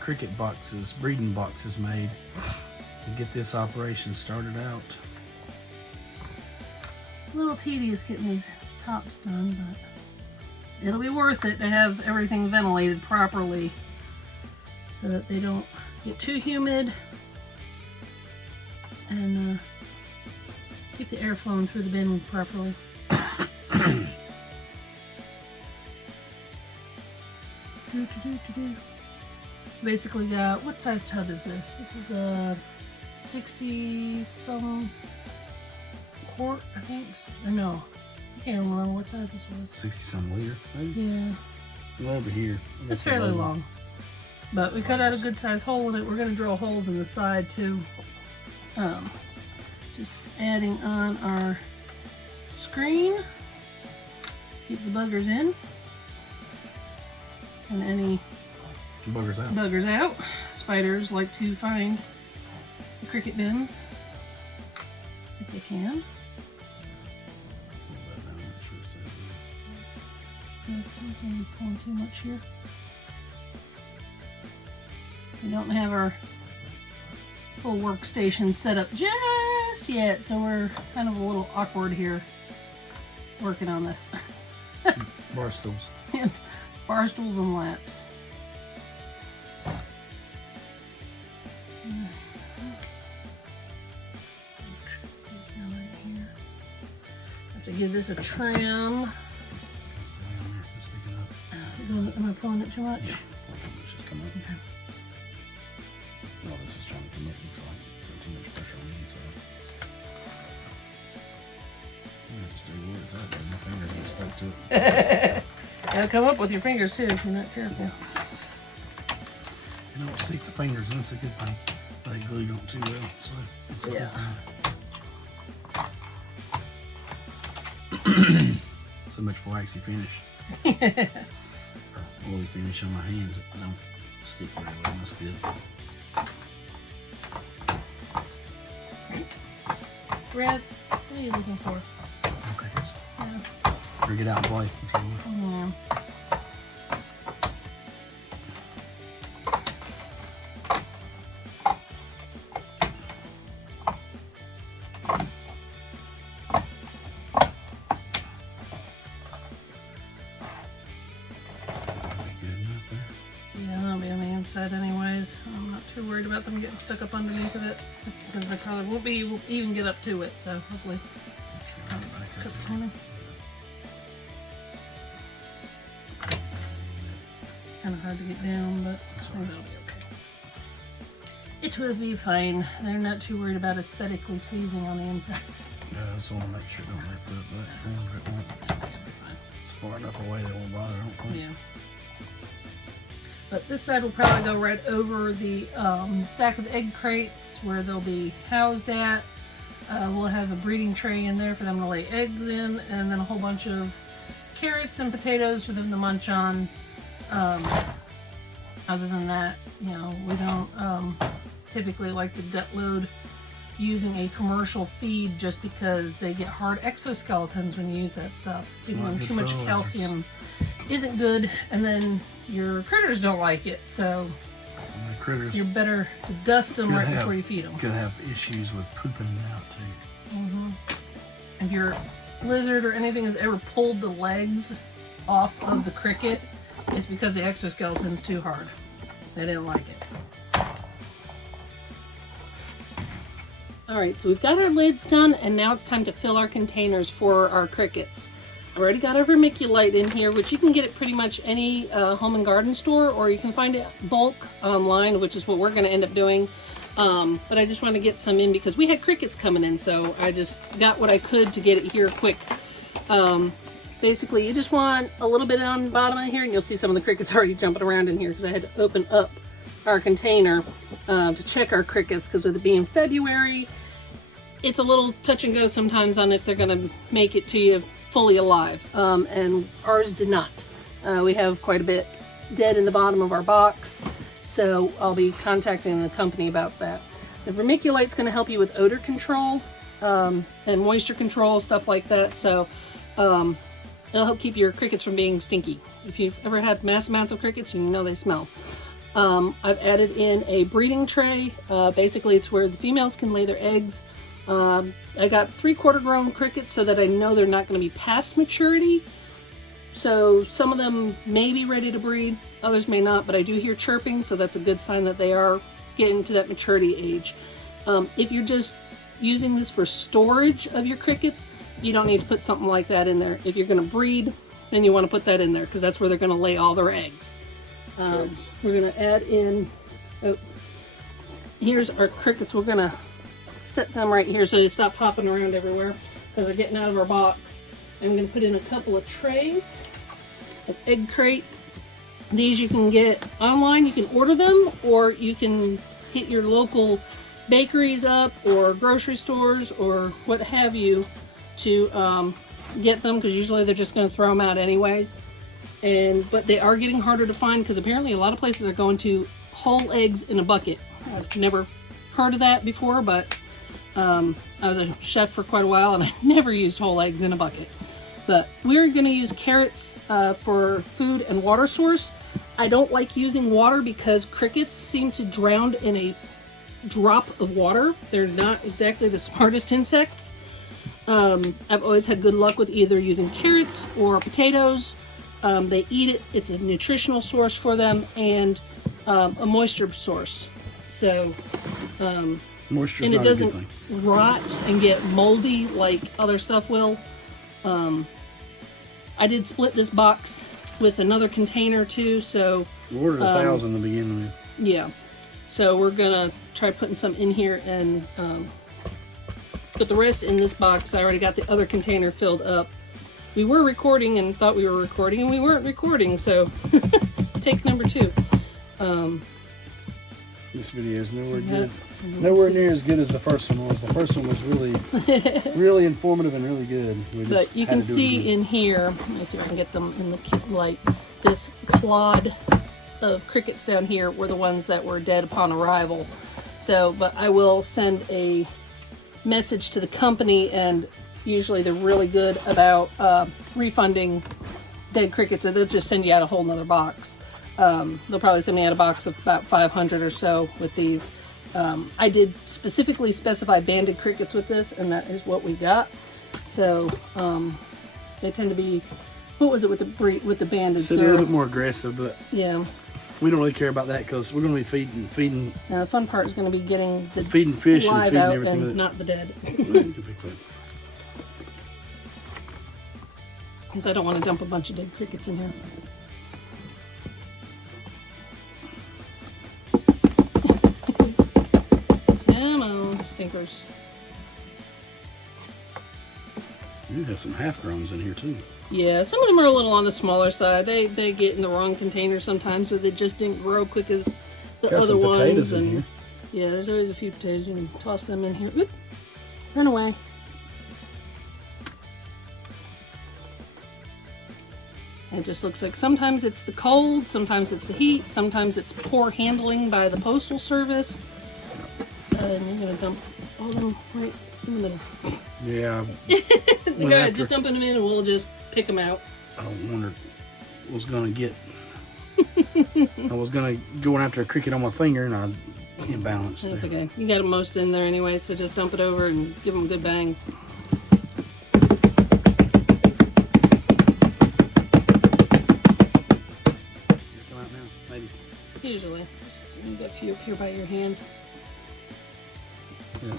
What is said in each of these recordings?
cricket boxes, breeding boxes made to get this operation started out. A little tedious getting these tops done, but it'll be worth it to have everything ventilated properly so that they don't get too humid and keep the air flowing through the bin properly. Basically got, what size tub is this? This is a 60 some quart, I think. No, I can't remember what size this was. 60 some liter, maybe? Yeah. Well, over here. It's fairly long. But we cut out a good size hole in it. We're going to drill holes in the side too. Just adding on our screen. Keep the buggers in. And any buggers out. Spiders like to find the cricket bins if they can. Yeah, it's only pulling too much here. We don't have our full workstation set up just yet, so we're kind of a little awkward here working on this. Bar stools. Bar stools and laps. Make sure it stays down right here. Have to give this a trim. It's gonna stay on there. It's sticking up. Am I pulling it too much? Yeah. Let's just come up. Okay. No, this is trying to come up. Looks like put too much pressure on the inside. Just do words out there. My finger gets stuck to it. It'll come up with your fingers too if you're not careful. You don't stick the fingers, and that's a good thing. They glue don't too well, so it's a good thing. So much for waxy finish. Or oily finish on my hands. It don't stick very well. That's good. Brad, what are you looking for? Okay, guys. Yeah. Or get out and play. Yeah. Yeah, they'll be on the inside anyways. I'm not too worried about them getting stuck up underneath of it because they probably won't be able to even get up to it, so hopefully cut the timing. Kind of hard to get down, but I think that'll be okay. It will be fine. They're not too worried about aesthetically pleasing on the inside. Yeah, I just want to make sure it don't lift up that corner. It won't. It's far enough away they won't bother, I don't think. Yeah. But this side will probably go right over the stack of egg crates where they'll be housed at. We'll have a breeding tray in there for them to lay eggs in, and then a whole bunch of carrots and potatoes for them to munch on. Other than that, you know, we don't typically like to gut load using a commercial feed just because they get hard exoskeletons when you use that stuff. Giving them too much calcium isn't good, and then your critters don't like it, so you're better to dust them right before you feed them. Could have issues with pooping out too. If your lizard or anything has ever pulled the legs off of the cricket, it's because the exoskeleton's too hard. They didn't like it. Alright, so we've got our lids done, and now it's time to fill our containers for our crickets. I've already got our vermiculite in here, which you can get at pretty much any home and garden store, or you can find it bulk online, which is what we're going to end up doing. But I just want to get some in because we had crickets coming in, so I just got what I could to get it here quick. Basically, you just want a little bit on the bottom of here, and you'll see some of the crickets already jumping around in here because I had to open up our container to check our crickets, because with it being February, it's a little touch and go sometimes on if they're going to make it to you fully alive, and ours did not. We have quite a bit dead in the bottom of our box, so I'll be contacting the company about that. The vermiculite's going to help you with odor control and moisture control, stuff like that, so it'll help keep your crickets from being stinky. If you've ever had mass amounts of crickets, you know they smell. I've added in a breeding tray. Basically, it's where the females can lay their eggs. I got 3/4 grown crickets so that I know they're not going to be past maturity. So some of them may be ready to breed, others may not, but I do hear chirping, so that's a good sign that they are getting to that maturity age. If you're just using this for storage of your crickets, you don't need to put something like that in there. If you're going to breed, then you want to put that in there because that's where they're going to lay all their eggs. We're going to add in, here's our crickets. We're going to set them right here so they stop hopping around everywhere because they're getting out of our box. I'm going to put in a couple of trays, an egg crate. These you can get online, you can order them, or you can hit your local bakeries up or grocery stores or what have you to get them, because usually they're just going to throw them out anyways. But they are getting harder to find because apparently a lot of places are going to whole eggs in a bucket. I've never heard of that before, but I was a chef for quite a while and I never used whole eggs in a bucket. But we're going to use carrots for food and water source. I don't like using water because crickets seem to drown in a drop of water. They're not exactly the smartest insects. I've always had good luck with either using carrots or potatoes. They eat it. It's a nutritional source for them and a moisture source. So, Moisture's and it not doesn't a good thing. rot and get moldy like other stuff will. I did split this box with another container too, so We ordered 1,000 to begin with. yeah. So we're gonna try putting some in here and put the rest in this box. I already got the other container filled up. We were recording and thought we were recording, and we weren't recording, so take number 2. This video is nowhere near as good as the first one was. The first one was really, really informative and really good. But you can see in here, let me see if I can get them in the light, this clod of crickets down here were the ones that were dead upon arrival. So, but I will send a message to the company, and usually they're really good about refunding dead crickets, or they'll just send you out a whole nother box. They'll probably send me out a box of about 500 or so with these. I did specifically specify banded crickets with this, and that is what we got. So they tend to be, what was it with the banded? So they're a little bit more aggressive, but yeah, we don't really care about that because we're going to be feeding. Now the fun part is going to be getting the feeding fish and live feeding out everything. and not the dead. You can fix that. Because I don't want to dump a bunch of dead crickets in here. Come on, stinkers. You have some half-growns in here too. Yeah, some of them are a little on the smaller side. They get in the wrong container sometimes, so they just didn't grow quick as the Got other some ones. potatoes in And here. yeah, there's always a few potatoes. You can toss them in here. Oop, run away. It just looks like sometimes it's the cold, sometimes it's the heat, sometimes it's poor handling by the postal service. And you're gonna dump all of them right in the middle. Yeah. Go ahead, just dump them in and we'll just pick them out. I wondered what was going to get. I was going to go after a cricket on my finger and I imbalanced. That's there. okay. You got them most in there anyway, so just dump it over and give them a good bang. Come out now, maybe. Usually. Just, you got a few up here by your hand. Yeah.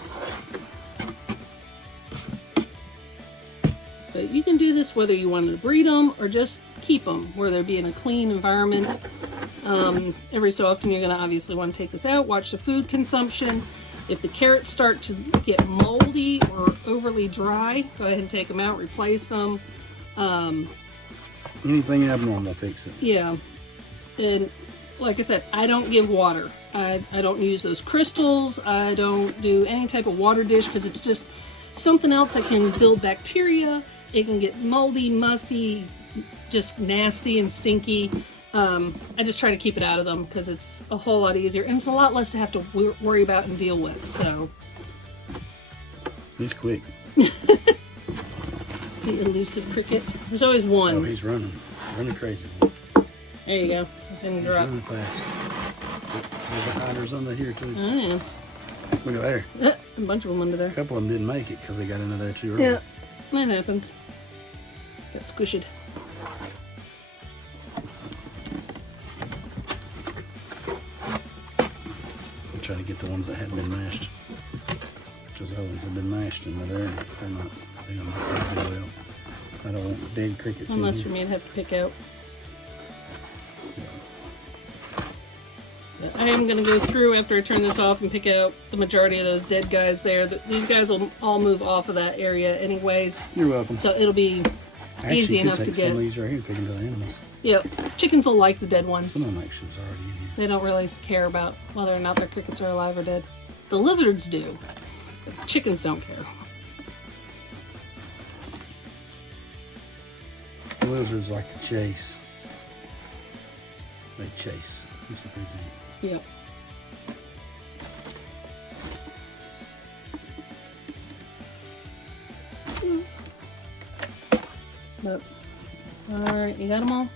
But you can do this whether you want to breed them or just keep them, where they'll be in a clean environment. Every so often you're going to obviously want to take this out, watch the food consumption. If the carrots start to get moldy or overly dry, go ahead and take them out, replace them. Anything abnormal, fix it. Yeah. And like I said, I don't give water. I don't use those crystals. I don't do any type of water dish because it's just something else that can build bacteria. It can get moldy, musty, just nasty and stinky. I just try to keep it out of them because it's a whole lot easier and it's a lot less to have to worry about and deal with. So He's quick. the elusive cricket. There's always Oh, one. he's running crazy. There you go. He's in the He's drop. running fast. There's a hiders under here too. Oh yeah. Look at there. A bunch of them under there. A couple of them didn't make it because they got into there too early. Yeah, that happens. Got squished. I'm trying to get the ones that hadn't been mashed. Because the other ones have been mashed and they're not, they don't do well. I don't want dead crickets in Unless here. for me to have to pick out. But I am going to go through after I turn this off and pick out the majority of those dead guys there. These guys will all move off of that area anyways. You're welcome. So it'll be Actually, easy you could enough to take get. some of these right here and pick them to the animals. Yep, chickens will like the dead ones. Some of them actually is already in here. They don't really care about whether or not their crickets are alive or dead. The lizards do, but the chickens don't care. The lizards like to chase. They chase. That's what they do. Yep. But, alright, you got them all?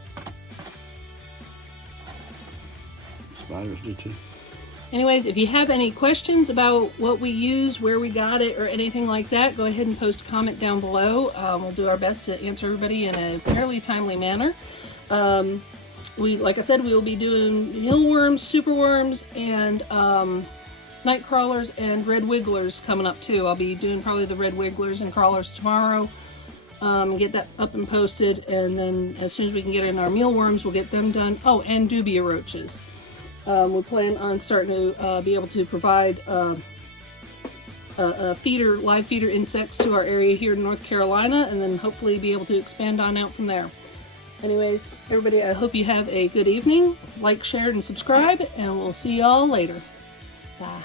Spiders do too. Anyways, if you have any questions about what we use, where we got it, or anything like that, go ahead and post a comment down below. We'll do our best to answer everybody in a fairly timely manner. Like I said, we will be doing mealworms, superworms, and night crawlers and red wigglers coming up too. I'll be doing probably the red wigglers and crawlers tomorrow. Get that up and posted, and then as soon as we can get in our mealworms, we'll get them done. Oh, and dubia roaches. We plan on starting to be able to provide live feeder insects to our area here in North Carolina, and then hopefully be able to expand on out from there. Anyways, everybody, I hope you have a good evening. Like, share, and subscribe, and we'll see y'all later. Bye.